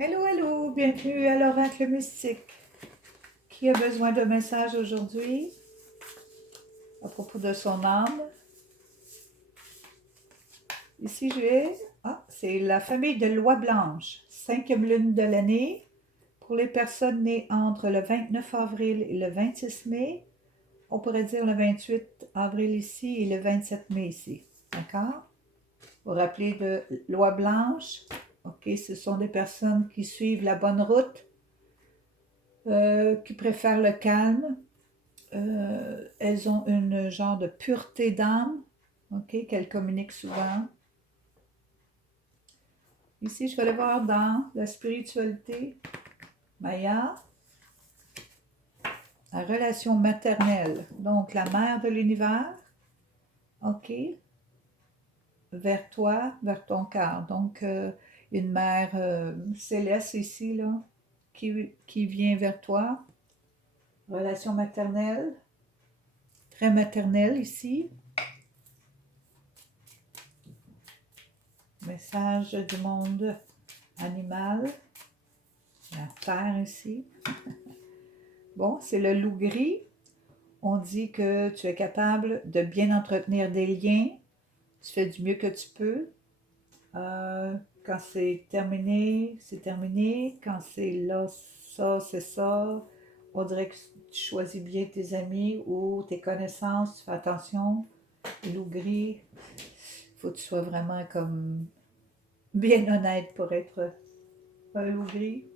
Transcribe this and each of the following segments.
Hello, hello, bienvenue à l'Oracle Mystique. Qui a besoin d'un message aujourd'hui à propos de son âme? Ici, c'est la famille de Loi Blanche, 5e lune de l'année, pour les personnes nées entre le 29 avril et le 26 mai. On pourrait dire le 28 avril ici et le 27 mai ici. D'accord? Vous vous rappelez de Loi Blanche? OK, ce sont des personnes qui suivent la bonne route, qui préfèrent le calme. Elles ont une genre de pureté d'âme, ok, qu'elles communiquent souvent. Ici, je vais aller voir dans la spiritualité Maya, la relation maternelle. Donc, la mère de l'univers, ok, vers toi, vers ton cœur. Donc, une mère céleste ici, là, qui vient vers toi. Relation maternelle, très maternelle ici. Message du monde animal. La terre ici. Bon, c'est le loup gris. On dit que tu es capable de bien entretenir des liens. Tu fais du mieux que tu peux. Quand c'est terminé, c'est terminé. Quand c'est là, ça, c'est ça. On dirait que tu choisis bien tes amis ou tes connaissances. Tu fais attention. Le loup gris, il faut que tu sois vraiment comme bien honnête pour être un loup gris.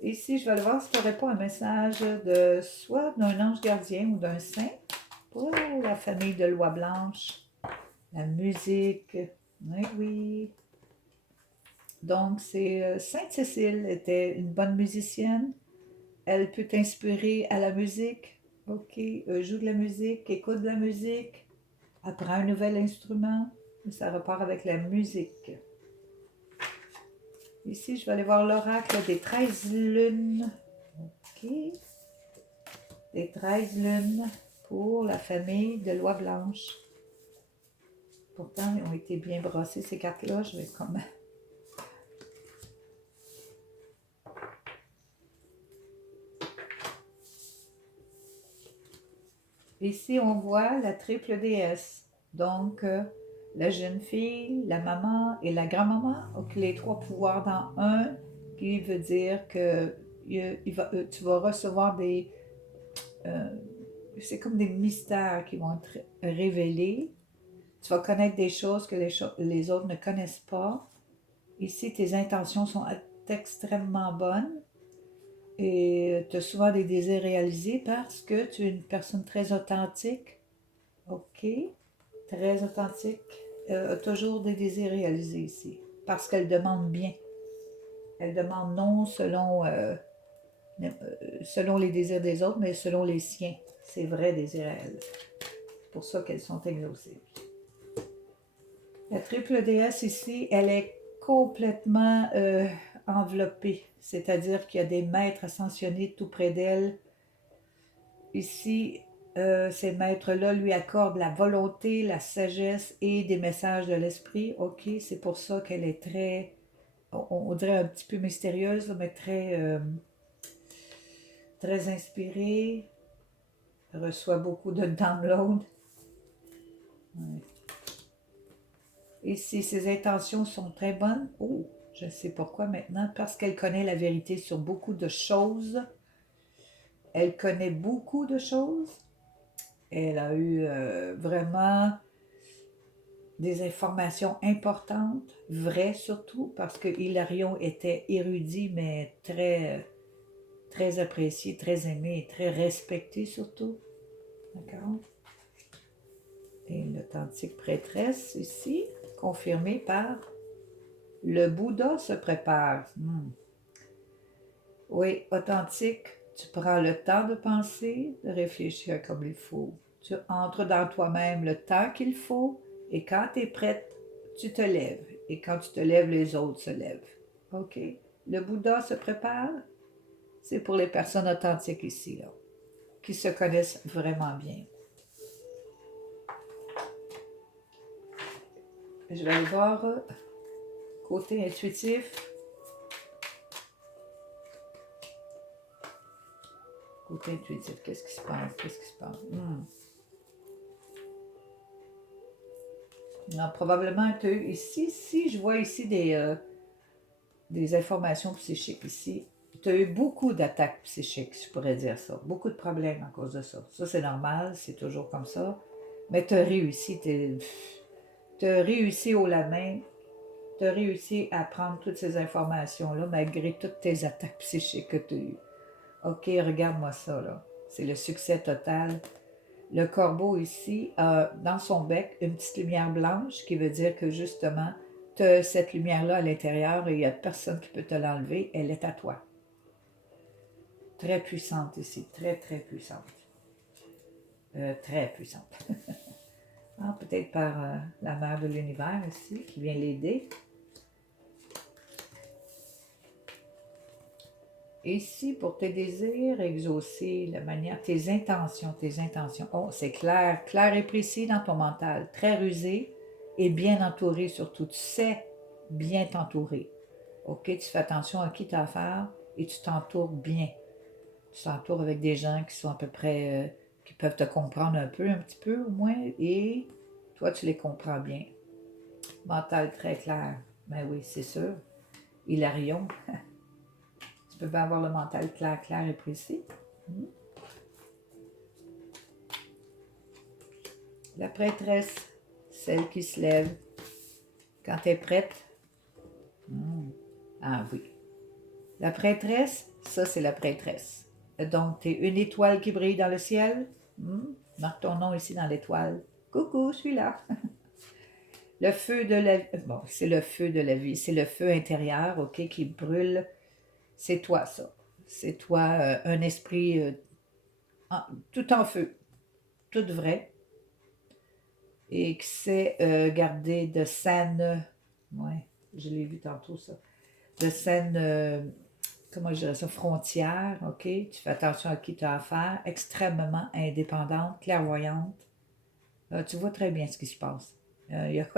Ici, je vais aller voir si tu n'aurais pas un message de soit d'un ange gardien ou d'un saint pour la famille de Loi Blanche. La musique. Oui, oui. Donc, c'est Sainte Cécile était une bonne musicienne. Elle peut t'inspirer à la musique. OK. Joue de la musique, écoute de la musique, apprends un nouvel instrument. Ça repart avec la musique. Ici, je vais aller voir l'oracle des 13 lunes. OK. Des 13 lunes pour la famille de Loi Blanche. Pourtant, ils ont été bien brossées, ces cartes-là. Je vais comme... Ici, on voit la triple déesse. Donc, la jeune fille, la maman et la grand-maman. Donc, les trois pouvoirs dans un, qui veut dire que tu vas recevoir des... euh, c'est comme des mystères qui vont être révélés. Tu vas connaître des choses que les autres ne connaissent pas. Ici, tes intentions sont extrêmement bonnes et tu as souvent des désirs réalisés parce que tu es une personne très authentique. OK? Très authentique. Toujours des désirs réalisés ici. Parce qu'elle demande bien. Elle demande non selon les désirs des autres, mais selon les siens. C'est vrai désir à elle. C'est pour ça qu'elles sont exaucées. La triple déesse ici, elle est complètement enveloppée. C'est-à-dire qu'il y a des maîtres ascensionnés tout près d'elle. Ici, ces maîtres-là lui accordent la volonté, la sagesse et des messages de l'esprit. OK, c'est pour ça qu'elle est très, on dirait un petit peu mystérieuse, mais très inspirée. Elle reçoit beaucoup de downloads. Ouais. Et si ses intentions sont très bonnes, oh, je sais pourquoi maintenant, parce qu'elle connaît la vérité sur beaucoup de choses. Elle connaît beaucoup de choses. Elle a eu vraiment des informations importantes, vraies surtout, parce que Hilarion était érudit, mais très apprécié, très aimé et très respecté surtout. D'accord? Et l'authentique prêtresse ici, confirmée par le Bouddha se prépare. Oui, authentique, tu prends le temps de penser, de réfléchir comme il faut. Tu entres dans toi-même le temps qu'il faut et quand tu es prête, tu te lèves. Et quand tu te lèves, les autres se lèvent. OK? Le Bouddha se prépare. C'est pour les personnes authentiques ici, là, qui se connaissent vraiment bien. Je vais aller voir Côté intuitif. Côté intuitif, qu'est-ce qui se passe? Qu'est-ce qui se passe? Non, probablement, tu as eu ici, si je vois ici des informations psychiques ici, tu as eu beaucoup d'attaques psychiques, je pourrais dire ça. Beaucoup de problèmes à cause de ça. Ça, c'est normal, c'est toujours comme ça. Mais tu as réussi, tu as réussi haut la main, tu as réussi à prendre toutes ces informations-là, malgré toutes tes attaques psychiques que tu as eues. OK, regarde-moi ça, là. C'est le succès total. Le corbeau ici a dans son bec une petite lumière blanche qui veut dire que justement, tu as cette lumière-là à l'intérieur et il n'y a personne qui peut te l'enlever. Elle est à toi. Très puissante ici, très, très puissante. Très puissante. Ah, peut-être par la mère de l'univers ici qui vient l'aider. Ici, pour tes désirs exaucés, la manière, tes intentions, tes intentions. Oh, c'est clair, clair et précis dans ton mental, très rusé et bien entouré surtout. Tu sais bien t'entourer. OK, tu fais attention à qui tu as affaire et tu t'entoures bien. Tu t'entoures avec des gens qui sont à peu près, qui peuvent te comprendre un peu, un petit peu au moins, et toi, tu les comprends bien. Mental très clair. Ben oui, c'est sûr. Hilarion. Tu peux bien avoir le mental clair, clair et précis. La prêtresse, celle qui se lève quand tu es prête. Ah oui. La prêtresse, ça c'est la prêtresse. Donc, tu es une étoile qui brille dans le ciel. Marque ton nom ici dans l'étoile. Coucou, je suis là. Le feu de la vie. Bon, c'est le feu de la vie. C'est le feu intérieur, OK, qui brûle. C'est toi, ça. C'est toi, un esprit tout en feu, tout vrai. Et qui sait garder de saines. Ouais, je l'ai vu tantôt, ça. De saines, comment je dirais ça, frontières, OK? Tu fais attention à qui tu as affaire. Extrêmement indépendante, clairvoyante. Tu vois très bien ce qui se passe. Il n'y a,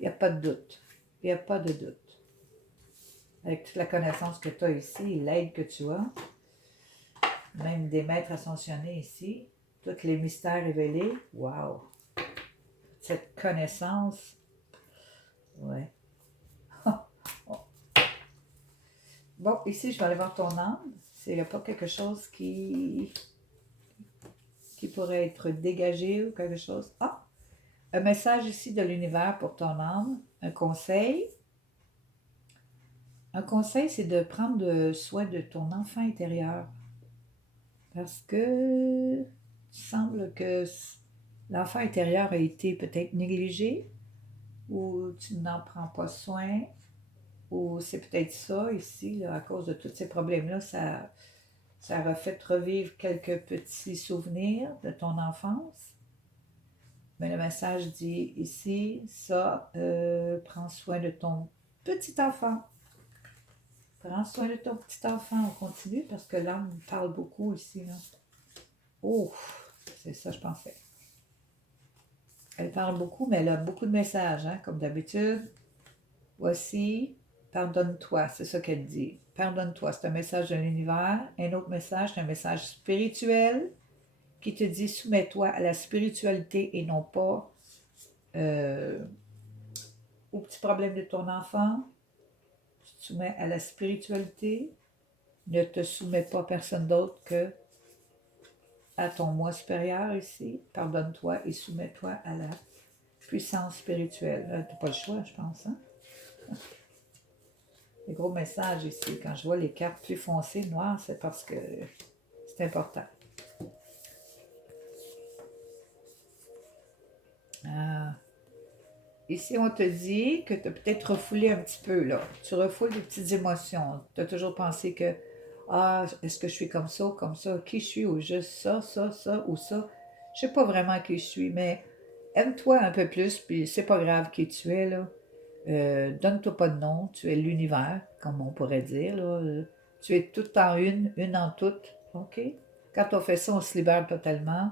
y a pas de doute. Il n'y a pas de doute. Avec toute la connaissance que tu as ici, l'aide que tu as, même des maîtres ascensionnés ici, tous les mystères révélés, wow! Cette connaissance, ouais. Bon, ici, je vais aller voir ton âme. S'il n'y a pas quelque chose qui pourrait être dégagé ou quelque chose. Ah! Un message ici de l'univers pour ton âme. Un conseil. Un conseil, c'est de prendre soin de ton enfant intérieur. Parce que il semble que l'enfant intérieur a été peut-être négligé ou tu n'en prends pas soin ou c'est peut-être ça ici, là, à cause de tous ces problèmes-là, ça a fait revivre quelques petits souvenirs de ton enfance. Mais le message dit ici, ça, prends soin de ton petit enfant. Prends soin de ton petit enfant. On continue parce que l'âme parle beaucoup ici. Là. Oh, c'est ça je pensais. Elle parle beaucoup, mais elle a beaucoup de messages, hein, comme d'habitude. Voici, pardonne-toi, c'est ça qu'elle dit. Pardonne-toi, c'est un message de l'univers. Un autre message, c'est un message spirituel qui te dit soumets-toi à la spiritualité et non pas aux petits problèmes de ton enfant. Tu te soumets à la spiritualité. Ne te soumets pas à personne d'autre que à ton moi supérieur ici. Pardonne-toi et soumets-toi à la puissance spirituelle. Tu n'as pas le choix, je pense. Hein? Les gros messages ici, quand je vois les cartes plus foncées, noires, c'est parce que c'est important. Ah. Ici, on te dit que tu as peut-être refoulé un petit peu, là. Tu refoules des petites émotions. Tu as toujours pensé que, ah, est-ce que je suis comme ça ou comme ça? Qui je suis ou juste ça, ça, ça ou ça? Je sais pas vraiment qui je suis, mais aime-toi un peu plus, puis c'est pas grave qui tu es, là. Donne-toi pas de nom, tu es l'univers, comme on pourrait dire, là. Tu es tout en une en toute, OK? Quand on fait ça, on se libère totalement.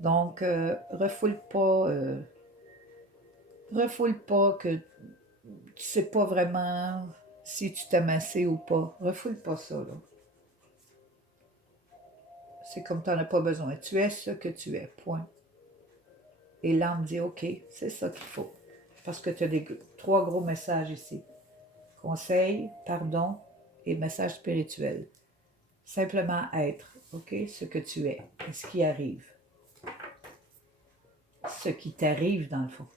Donc, refoule pas que tu sais pas vraiment si tu t'aimes assez ou pas. Refoule pas ça, là. C'est comme tu n'en as pas besoin. Tu es ce que tu es, point. Et l'âme dit, OK, c'est ça qu'il faut. Parce que tu as trois gros messages ici. Conseil, pardon et message spirituel. Simplement être, OK, ce que tu es et ce qui arrive. Ce qui t'arrive, dans le fond.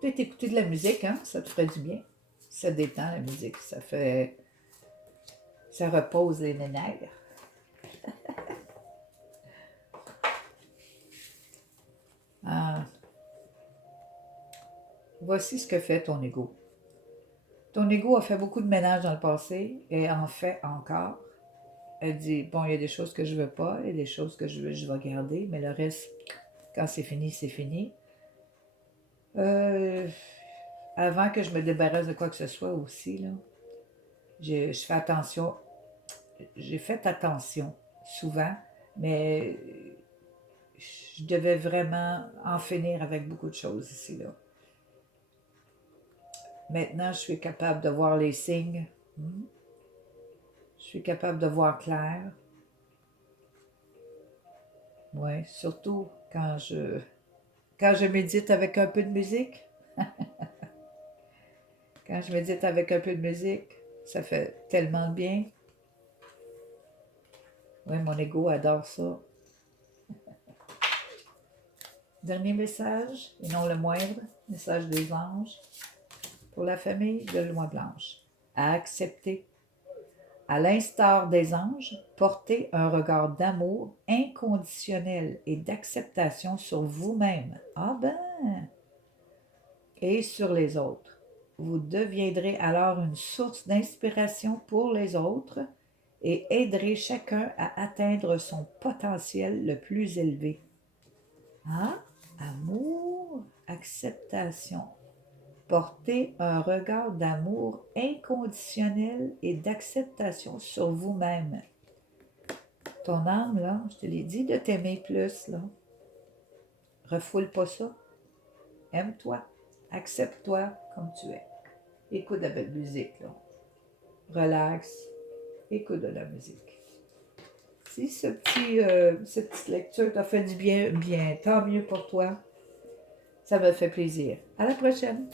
Peut-être écouter de la musique, hein, ça te ferait du bien. Ça détend la musique, ça repose les nerfs. Ah, voici ce que fait ton ego. Ton ego a fait beaucoup de ménage dans le passé et en fait encore. Elle dit, bon, il y a des choses que je veux pas, il y a des choses que je vais garder, mais le reste, quand c'est fini, c'est fini. Euh, Avant que je me débarrasse de quoi que ce soit aussi, là, je fais attention. J'ai fait attention souvent, mais je devais vraiment en finir avec beaucoup de choses ici, là. Maintenant, je suis capable de voir les signes. Je suis capable de voir clair. Oui, surtout quand je médite avec un peu de musique. Quand je médite avec un peu de musique, ça fait tellement de bien. Oui, mon ego adore ça. Dernier message, et non le moindre, message des anges pour la famille de Loi Blanche. À accepter. À l'instar des anges, portez un regard d'amour inconditionnel et d'acceptation sur vous-même. Ah ben! Et sur les autres. Vous deviendrez alors une source d'inspiration pour les autres et aiderez chacun à atteindre son potentiel le plus élevé. Ah, amour, acceptation. Portez un regard d'amour inconditionnel et d'acceptation sur vous-même. Ton âme, là, je te l'ai dit de t'aimer plus, là. Refoule pas ça. Aime-toi. Accepte-toi comme tu es. Écoute de la belle musique, là. Relax. Écoute de la musique. Si cette petite lecture t'a fait du bien, bien, tant mieux pour toi. Ça me fait plaisir. À la prochaine.